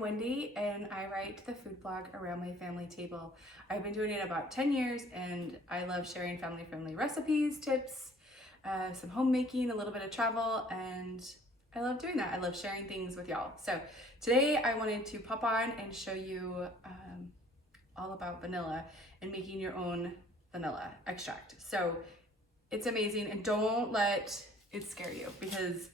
I'm Wendy and I write the food blog Around My Family Table. I've been doing it about 10 years and I love sharing family-friendly recipes, tips, some homemaking, a little bit of travel, and I love doing that. I love sharing things with y'all. So today I wanted to pop on and show you all about vanilla and making your own vanilla extract. So it's amazing, and don't let it scare you because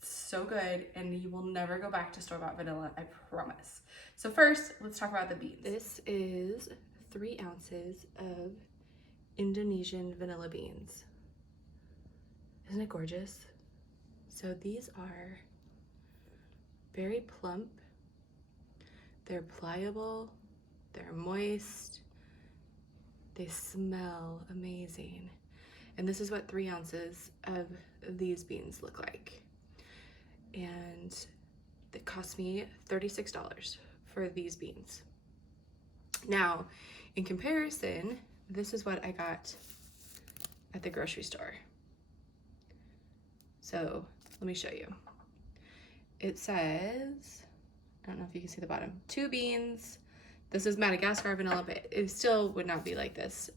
it's so good and you will never go back to store-bought vanilla, I promise. So first, let's talk about the beans. This is 3 ounces of Indonesian vanilla beans. Isn't it gorgeous? So these are very plump, they're pliable, they're moist, they smell amazing. And this is what 3 ounces of these beans look like. And it cost me $36 for these beans. Now, in comparison, this is what I got at the grocery store. So let me show you. It says, I don't know if you can see the bottom, 2 beans. This is Madagascar vanilla, but it still would not be like this.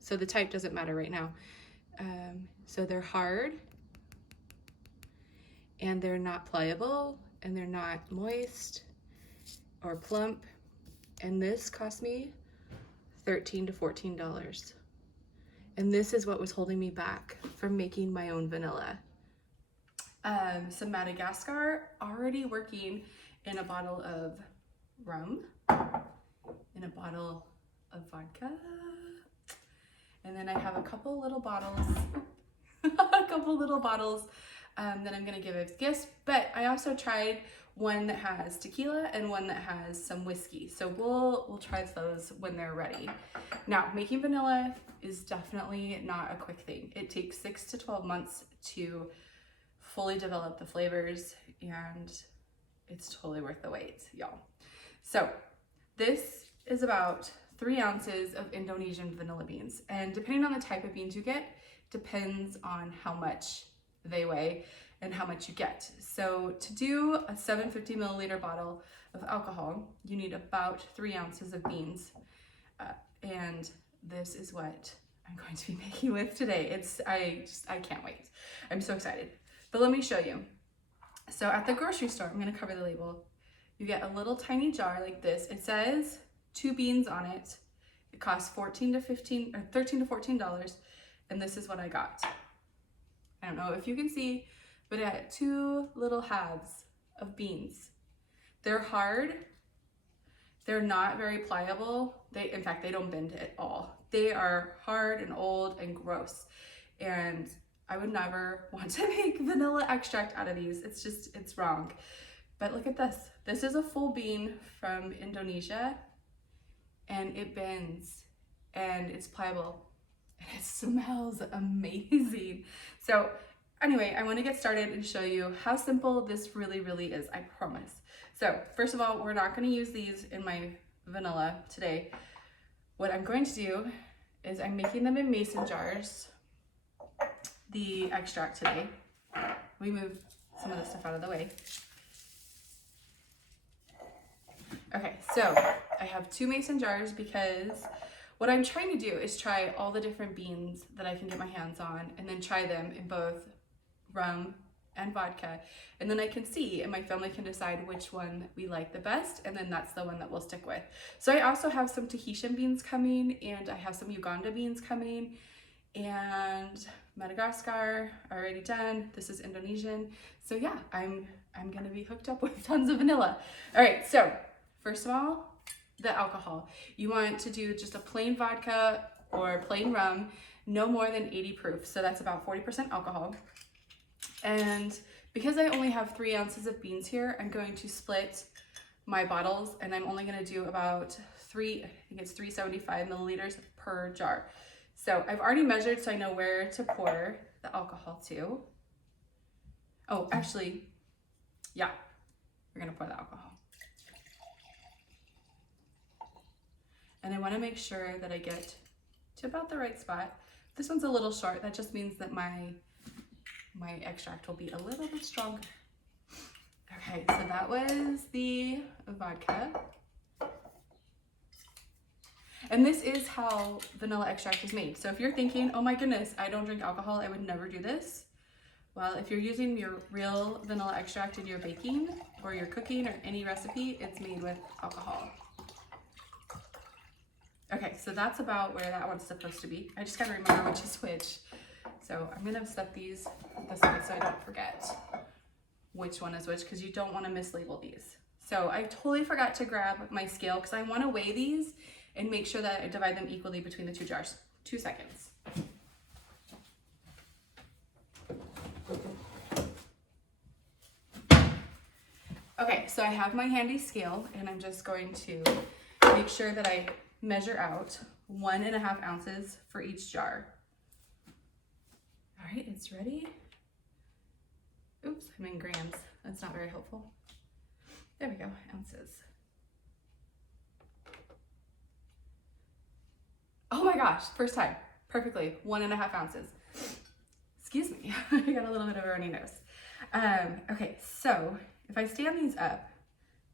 So the type doesn't matter right now. So they're hard, and they're not pliable, and they're not moist or plump. And this cost me $13 to $14. And this is what was holding me back from making my own vanilla. Some Madagascar already working in a bottle of rum, in a bottle of vodka, and then I have a couple little bottles, that I'm gonna give as gifts, but I also tried one that has tequila and one that has some whiskey. So we'll try those when they're ready. Now, making vanilla is definitely not a quick thing. It takes 6 to 12 months to fully develop the flavors, and it's totally worth the wait, y'all. So this is about 3 ounces of Indonesian vanilla beans, and depending on the type of beans you get, depends on how much they weigh and how much you get. So to do a 750 milliliter bottle of alcohol, you need about 3 ounces of beans, and this is what I'm going to be making with today. I can't wait. I'm so excited. But let me show you. So at the grocery store, I'm gonna cover the label. You get a little tiny jar like this. It says 2 beans on it. It costs $13 to $14, and this is what I got. I don't know if you can see, but I had 2 little halves of beans. They're hard. They're not very pliable. In fact, they don't bend at all. They are hard and old and gross. And I would never want to make vanilla extract out of these. It's wrong. But look at this. This is a full bean from Indonesia, and it bends and it's pliable and it smells amazing. So anyway, I want to get started and show you how simple this really is, I promise. So first of all, we're not going to use these in my vanilla today. What I'm going to do is I'm making them in mason jars, the extract today. Let me move some of this stuff out of the way. Okay, so I have 2 mason jars because what I'm trying to do is try all the different beans that I can get my hands on, and then try them in both rum and vodka, and then I can see, and my family can decide which one we like the best, and then that's the one that we'll stick with. So I also have some Tahitian beans coming, and I have some Uganda beans coming, and Madagascar already done. This is Indonesian. So yeah, I'm gonna be hooked up with tons of vanilla. All right, so first of all, the alcohol. You want to do just a plain vodka or plain rum, no more than 80 proof. So that's about 40% alcohol. And because I only have 3 ounces of beans here, I'm going to split my bottles, and I'm only gonna do about 375 milliliters per jar. So I've already measured, so I know where to pour the alcohol to. Oh, actually, yeah, we're gonna pour the alcohol. And I wanna make sure that I get to about the right spot. This one's a little short. That just means that my extract will be a little bit stronger. Okay. Okay, so that was the vodka. And this is how vanilla extract is made. So if you're thinking, oh my goodness, I don't drink alcohol, I would never do this. Well, if you're using your real vanilla extract in your baking or your cooking or any recipe, it's made with alcohol. Okay, so that's about where that one's supposed to be. I just gotta remember which is which. So I'm gonna set these this way so I don't forget which one is which, because you don't wanna mislabel these. So I totally forgot to grab my scale because I wanna weigh these and make sure that I divide them equally between the two jars. 2 seconds. Okay, so I have my handy scale and I'm just going to make sure that I measure out 1.5 ounces for each jar. All right, it's ready. Oops, I'm in grams. That's not very helpful. There we go, ounces. Oh my gosh, first time, perfectly, 1.5 ounces. Excuse me, I got a little bit of a runny nose. Okay, so if I stand these up,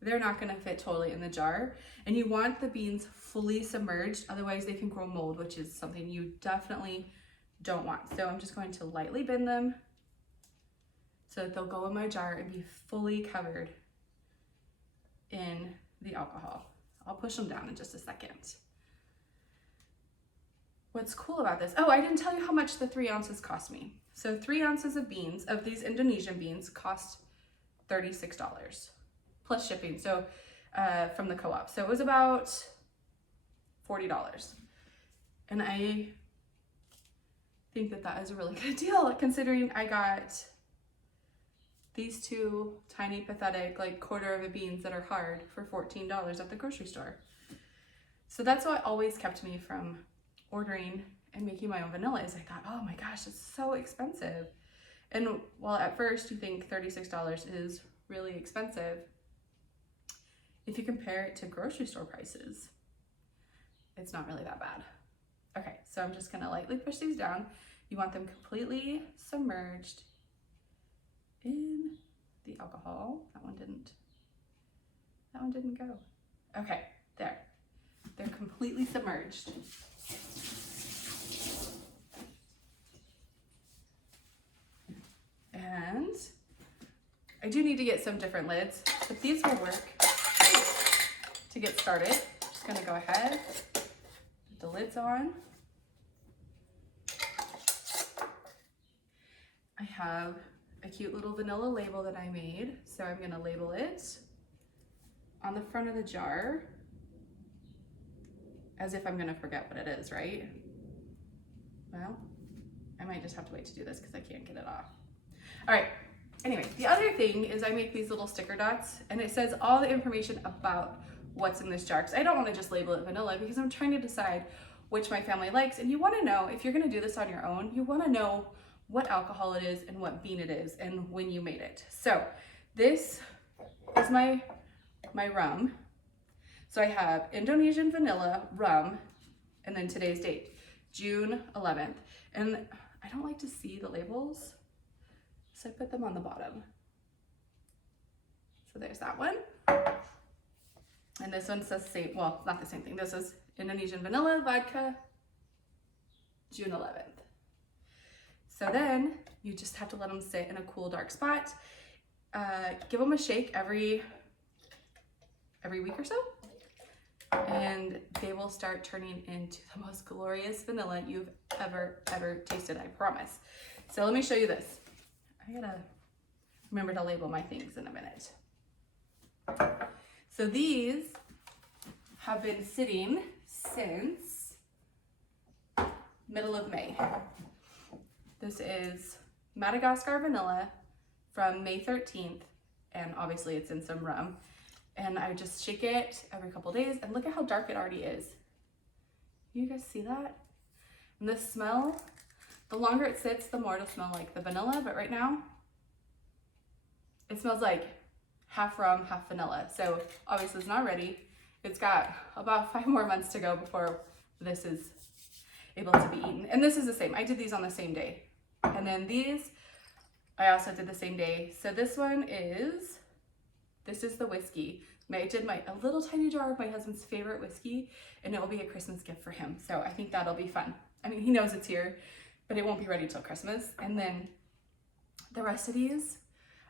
they're not gonna fit totally in the jar, and you want the beans fully submerged, otherwise they can grow mold, which is something you definitely don't want. So I'm just going to lightly bend them so that they'll go in my jar and be fully covered in the alcohol. I'll push them down in just a second. What's cool about this, oh, I didn't tell you how much the 3 ounces cost me. So 3 ounces of beans, of these Indonesian beans, cost $36 plus shipping. So from the co-op. So it was about $40. And I think that that is a really good deal considering I got these two tiny, pathetic, like quarter of a beans that are hard for $14 at the grocery store. So that's what always kept me from ordering and making my own vanilla is I thought, oh my gosh, it's so expensive. And while at first you think $36 is really expensive, if you compare it to grocery store prices, it's not really that bad. Okay, so I'm just gonna lightly push these down. You want them completely submerged in the alcohol. That one didn't go. Okay, there. They're completely submerged. And I do need to get some different lids, but these will work to get started. I'm just gonna go ahead, put the lids on. I have a cute little vanilla label that I made, so I'm gonna label it on the front of the jar as if I'm gonna forget what it is, right? Well, I might just have to wait to do this because I can't get it off. All right, anyway, the other thing is I make these little sticker dots and it says all the information about what's in this jar, because I don't wanna just label it vanilla because I'm trying to decide which my family likes, and you wanna know, if you're gonna do this on your own, you wanna know what alcohol it is and what bean it is and when you made it. So this is my rum. So I have Indonesian vanilla rum, and then today's date, June 11th. And I don't like to see the labels, so I put them on the bottom. So there's that one. And this one says same, well, not the same thing. This is Indonesian vanilla vodka, June 11th. So then you just have to let them sit in a cool, dark spot. Give them a shake every week or so, and they will start turning into the most glorious vanilla you've ever tasted, I promise. So let me show you this. I gotta remember to label my things in a minute. So these have been sitting since middle of May. This is Madagascar vanilla from May 13th, and obviously it's in some rum. And I just shake it every couple days, and look at how dark it already is. You guys see that? And the smell, the longer it sits, the more it'll smell like the vanilla, but right now, it smells like half rum, half vanilla. So obviously it's not ready. It's got about 5 more months to go before this is able to be eaten. And this is the same, I did these on the same day. And then these, I also did the same day. So this one is This is the whiskey. I did a little tiny jar of my husband's favorite whiskey, and it will be a Christmas gift for him. So I think that'll be fun. I mean, he knows it's here, but it won't be ready till Christmas. And then the rest of these,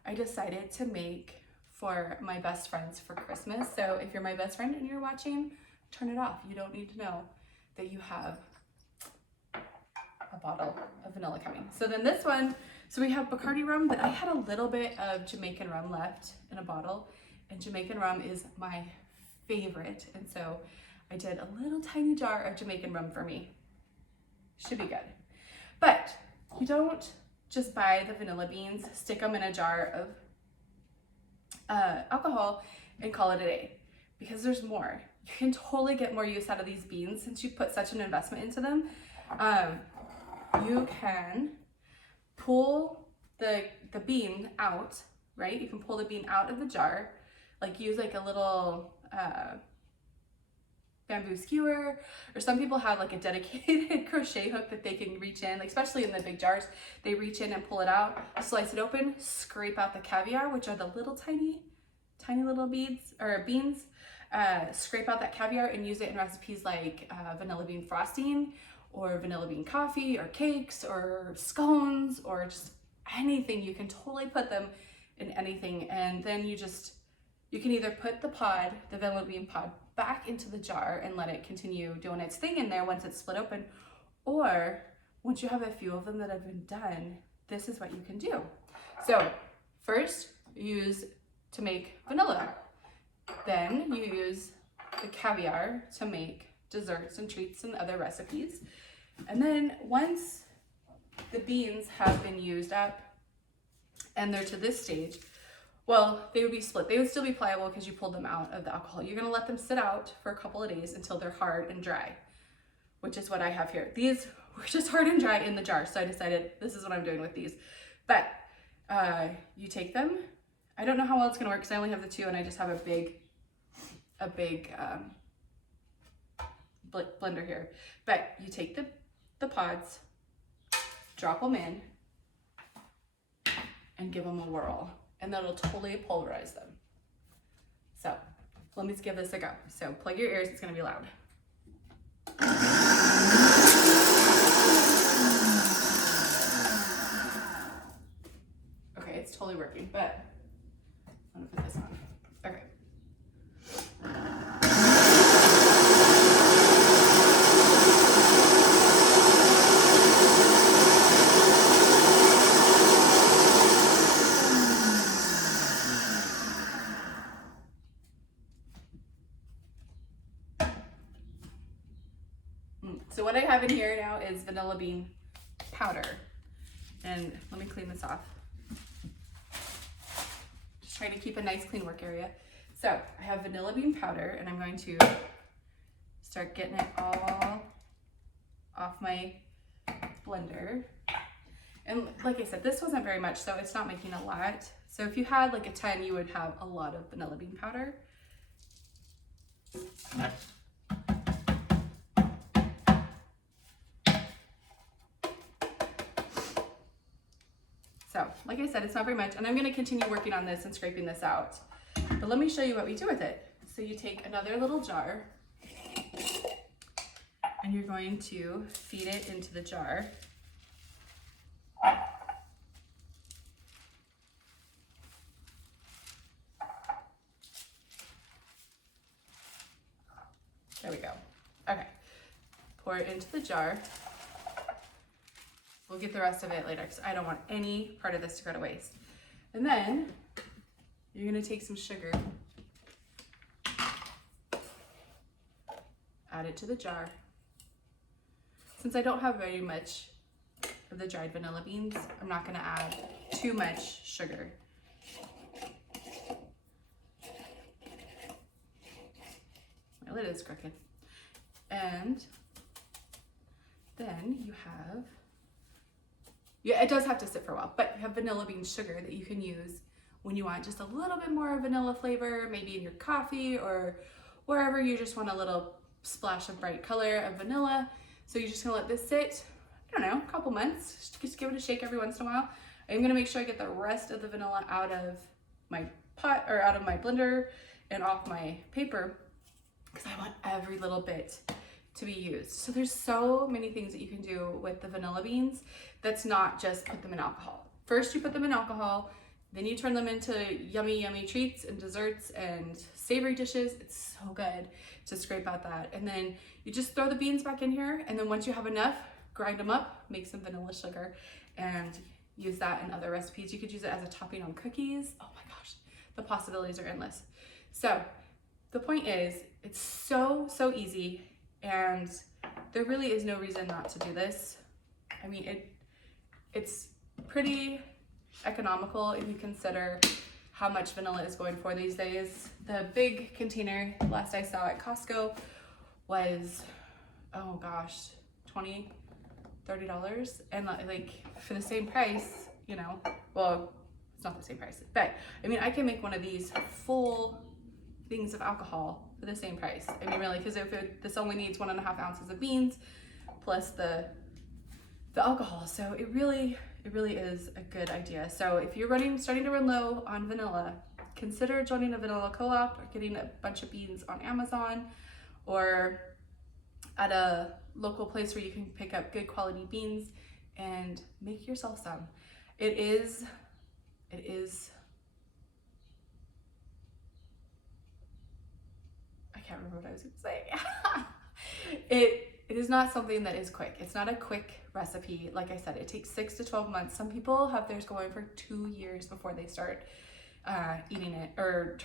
I decided to make for my best friends for Christmas. So if you're my best friend and you're watching, turn it off. You don't need to know that you have a bottle of vanilla coming. So then this one, so we have Bacardi rum, but I had a little bit of Jamaican rum left in a bottle, and Jamaican rum is my favorite. And so I did a little tiny jar of Jamaican rum for me. Should be good. But you don't just buy the vanilla beans, stick them in a jar of alcohol and call it a day, because there's more. You can totally get more use out of these beans since you put such an investment into them. You can pull the bean out, right? You can pull the bean out of the jar, like use like a little bamboo skewer, or some people have like a dedicated crochet hook that they can reach in, like especially in the big jars, they reach in and pull it out, slice it open, scrape out the caviar, which are the little tiny little beans, scrape out that caviar and use it in recipes like vanilla bean frosting or vanilla bean coffee or cakes or scones or just anything. You can totally put them in anything. And then you can either put the vanilla bean pod back into the jar and let it continue doing its thing in there once it's split open. Or once you have a few of them that have been done, this is what you can do. So first use to make vanilla. Then you use the caviar to make desserts and treats and other recipes. And then once the beans have been used up and they're to this stage, well, they would be split. They would still be pliable because you pulled them out of the alcohol. You're gonna let them sit out for a couple of days until they're hard and dry, which is what I have here. These were just hard and dry in the jar, so I decided this is what I'm doing with these. But you take them. I don't know how well it's gonna work because I only have the two and I just have a big blender here. But you take the pods, drop them in, and give them a whirl, and that'll totally pulverize them. So let me give this a go. So plug your ears, it's gonna be loud. Okay, it's totally working, but I'm gonna put this on. Okay. So what I have in here now is vanilla bean powder. And let me clean this off. Just trying to keep a nice clean work area. So I have vanilla bean powder and I'm going to start getting it all off my blender. And like I said, this wasn't very much, so it's not making a lot. So if you had like a 10, you would have a lot of vanilla bean powder. So, like I said, it's not very much, and I'm gonna continue working on this and scraping this out. But let me show you what we do with it. So you take another little jar, and you're going to feed it into the jar. There we go. Okay, pour it into the jar. We'll get the rest of it later because I don't want any part of this to go to waste. And then you're gonna take some sugar, add it to the jar. Since I don't have very much of the dried vanilla beans, I'm not gonna add too much sugar. My lid is crooked. And then you have, yeah, it does have to sit for a while, but you have vanilla bean sugar that you can use when you want just a little bit more vanilla flavor, maybe in your coffee or wherever you just want a little splash of bright color of vanilla. So you're just gonna let this sit, I don't know, a couple months, just give it a shake every once in a while. I'm gonna make sure I get the rest of the vanilla out of my pot or out of my blender and off my paper because I want every little bit to be used. So there's so many things that you can do with the vanilla beans that's not just put them in alcohol. First you put them in alcohol, then you turn them into yummy, yummy treats and desserts and savory dishes. It's so good to scrape out that. And then you just throw the beans back in here, and then once you have enough, grind them up, make some vanilla sugar, and use that in other recipes. You could use it as a topping on cookies. Oh my gosh, the possibilities are endless. So the point is, it's so easy, and there really is no reason not to do this. I mean, it's pretty economical if you consider how much vanilla is going for these days. The big container last I saw at Costco was, oh gosh, $20-$30, and like for the same price, you know, well, it's not the same price, but I mean, I can make one of these full things of alcohol for the same price. I mean, really, because this only needs 1.5 ounces of beans plus the alcohol, so it really is a good idea. So if you're starting to run low on vanilla, consider joining a vanilla co-op or getting a bunch of beans on Amazon or at a local place where you can pick up good quality beans and make yourself some. It is I can't remember what I was gonna say. It is not something that is quick. It's not a quick recipe. Like I said, it takes 6 to 12 months. Some people have theirs going for 2 years before they start eating it, or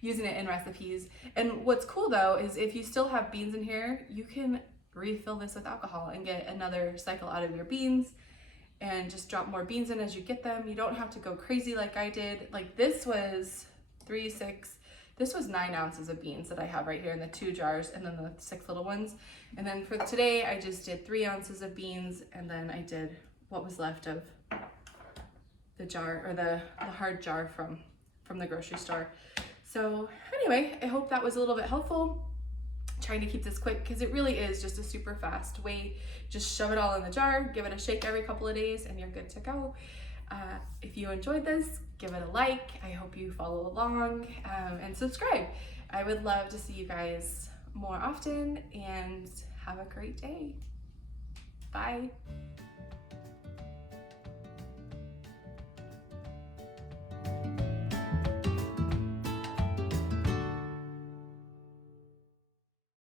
using it in recipes. And what's cool though is if you still have beans in here, you can refill this with alcohol and get another cycle out of your beans and just drop more beans in as you get them. You don't have to go crazy like I did. Like this was 3, 6, this was 9 ounces of beans that I have right here in the 2 jars, and then the 6 little ones. And then for today, I just did 3 ounces of beans, and then I did what was left of the jar, or the hard jar from the grocery store. So anyway, I hope that was a little bit helpful. Trying to keep this quick because it really is just a super fast way. Just shove it all in the jar, give it a shake every couple of days, and you're good to go. If you enjoyed this, give it a like. I hope you follow along and subscribe. I would love to see you guys more often, and have a great day. Bye.